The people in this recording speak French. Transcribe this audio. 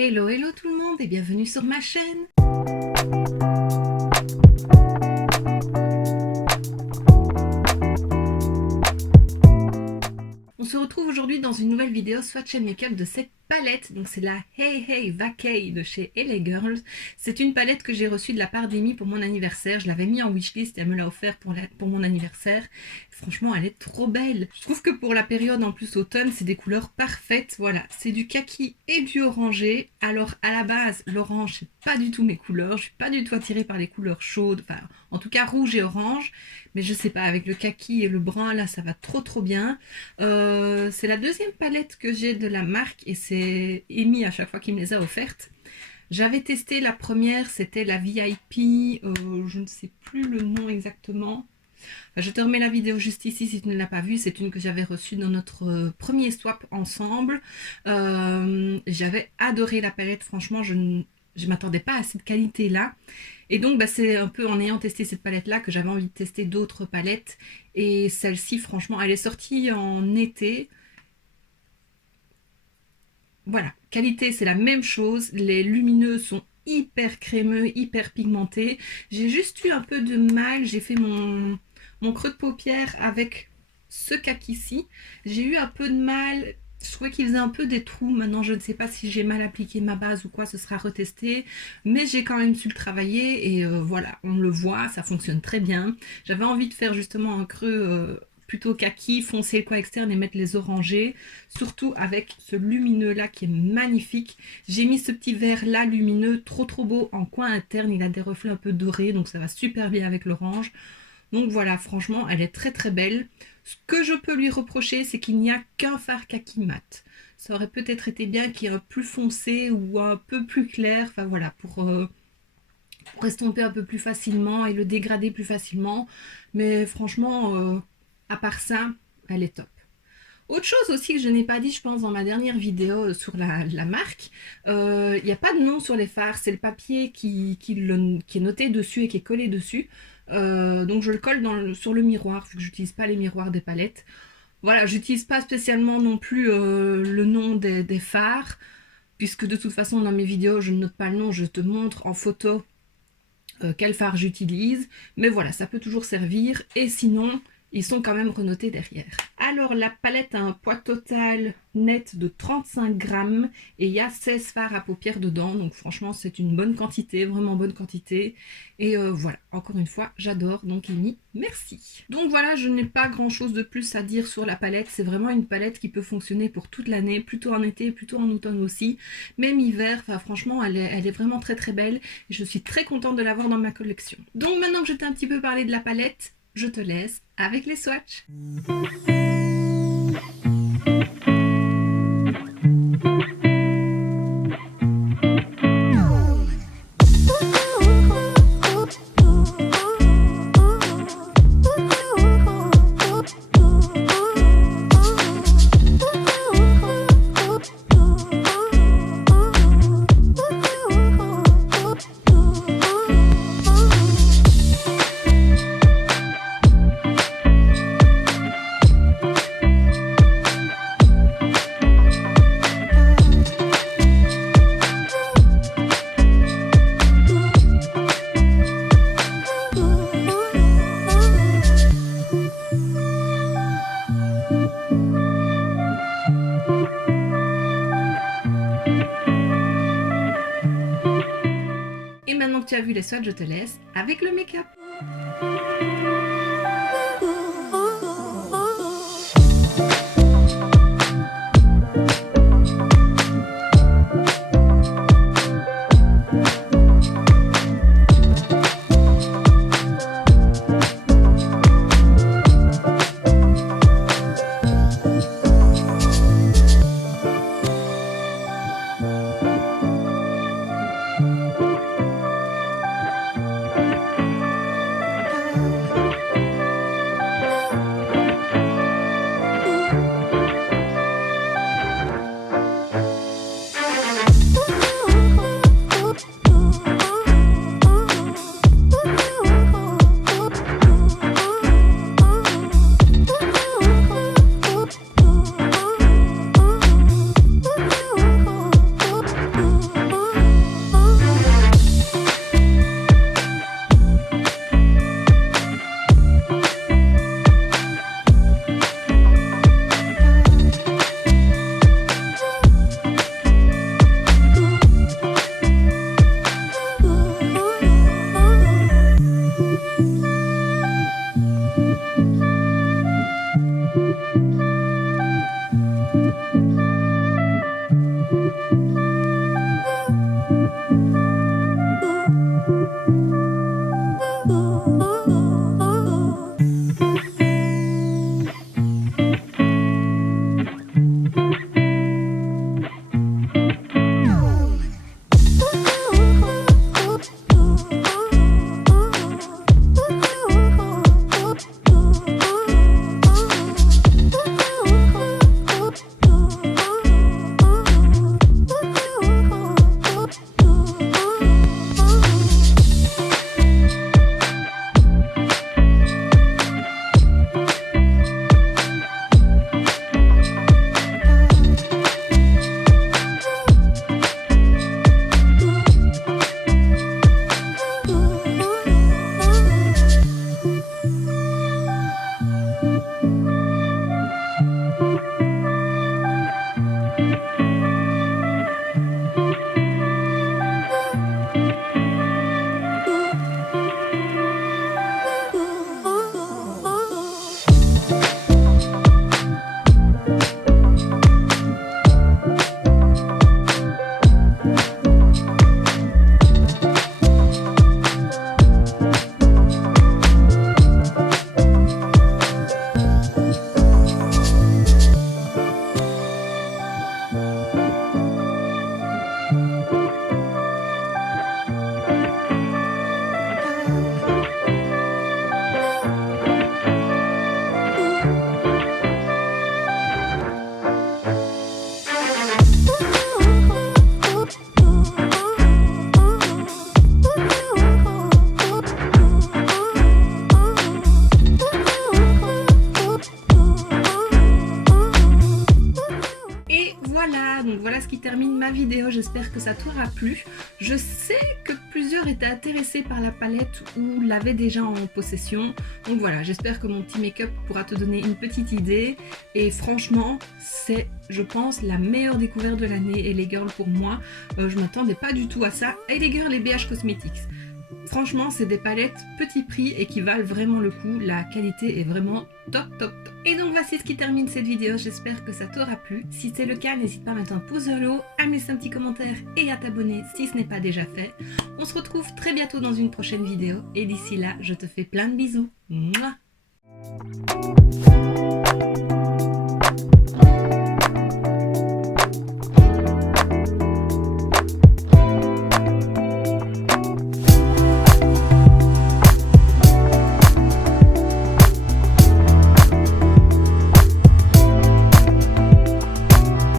Hello, hello tout le monde et bienvenue sur ma chaîne. On se retrouve aujourd'hui dans une nouvelle vidéo swatch and make-up de cette palette. Donc c'est la Hey Hey Vacay de chez LA Girls. C'est une palette que j'ai reçue de la part d'Amy pour mon anniversaire. Je l'avais mis en wishlist et elle me l'a offert pour mon anniversaire. Franchement, elle est trop belle. Je trouve que pour la période en plus automne, c'est des couleurs parfaites. Voilà, c'est du kaki et du orangé. Alors à la base, l'orange, c'est pas du tout mes couleurs. Je suis pas du tout attirée par les couleurs chaudes. Enfin, en tout cas rouge et orange. Mais je sais pas, avec le kaki et le brun, là, ça va trop bien. C'est la deuxième palette que j'ai de la marque et c'est Amy à chaque fois qui me les a offertes. J'avais testé la première, c'était la VIP, je ne sais plus le nom exactement. Enfin, je te remets la vidéo juste ici si tu ne l'as pas vue. C'est une que j'avais reçue dans notre premier swap ensemble. J'avais adoré la palette, franchement, je ne m'attendais pas à cette qualité là. Et donc c'est un peu en ayant testé cette palette là que j'avais envie de tester d'autres palettes. Et celle-ci, franchement, elle est sortie en été. Voilà, qualité c'est la même chose, les lumineux sont hyper crémeux, hyper pigmentés. J'ai juste eu un peu de mal, j'ai fait mon creux de paupière avec ce kaki-ci. J'ai eu un peu de mal, je trouvais qu'il faisait un peu des trous. Maintenant je ne sais pas si j'ai mal appliqué ma base ou quoi, ce sera retesté. Mais j'ai quand même su le travailler et voilà, on le voit, ça fonctionne très bien. J'avais envie de faire justement un creux plutôt kaki, foncer le coin externe et mettre les orangés, surtout avec ce lumineux là qui est magnifique. J'ai mis ce petit vert là lumineux, trop beau en coin interne, il a des reflets un peu dorés donc ça va super bien avec l'orange. Donc voilà, franchement elle est très belle. Ce que je peux lui reprocher, c'est qu'il n'y a qu'un fard kaki mat. Ça aurait peut-être été bien qu'il y ait un plus foncé ou un peu plus clair, enfin voilà, pour estomper un peu plus facilement et le dégrader plus facilement. Mais franchement, à part ça, elle est top. Autre chose aussi que je n'ai pas dit, je pense, dans ma dernière vidéo sur la marque, il n'y a pas de nom sur les fards, c'est le papier qui est noté dessus et qui est collé dessus. Donc je le colle sur le miroir, vu que j'utilise pas les miroirs des palettes. Voilà, j'utilise pas spécialement non plus le nom des fards, puisque de toute façon dans mes vidéos je ne note pas le nom, je te montre en photo quel fard j'utilise, mais voilà, ça peut toujours servir, et sinon ils sont quand même renotés derrière. Alors la palette a un poids total net de 35 grammes et il y a 16 fards à paupières dedans, donc franchement c'est une bonne quantité, vraiment bonne quantité. Et voilà, encore une fois j'adore, donc Amy, merci. Donc voilà, je n'ai pas grand chose de plus à dire sur la palette, c'est vraiment une palette qui peut fonctionner pour toute l'année, plutôt en été, plutôt en automne aussi, même hiver. Enfin franchement elle est vraiment très belle et je suis très contente de l'avoir dans ma collection. Donc maintenant que je t'ai un petit peu parlé de la palette, je te laisse avec les swatchs. Et maintenant que tu as vu les swatchs, je te laisse avec le make-up. ma vidéo, j'espère que ça t'aura plu. Je sais que plusieurs étaient intéressés par la palette ou l'avaient déjà en possession. Donc voilà, j'espère que mon petit make-up pourra te donner une petite idée. Et franchement, c'est, je pense, la meilleure découverte de l'année LA Girl pour moi. Je m'attendais pas du tout à ça. LA Girl et BH Cosmetics. Franchement, c'est des palettes petit prix et qui valent vraiment le coup. La qualité est vraiment top, top, top. Et donc voici ce qui termine cette vidéo. J'espère que ça t'aura plu. Si c'est le cas, n'hésite pas à mettre un pouce vers le haut, à me laisser un petit commentaire et à t'abonner si ce n'est pas déjà fait. On se retrouve très bientôt dans une prochaine vidéo. Et d'ici là, je te fais plein de bisous. Mouah.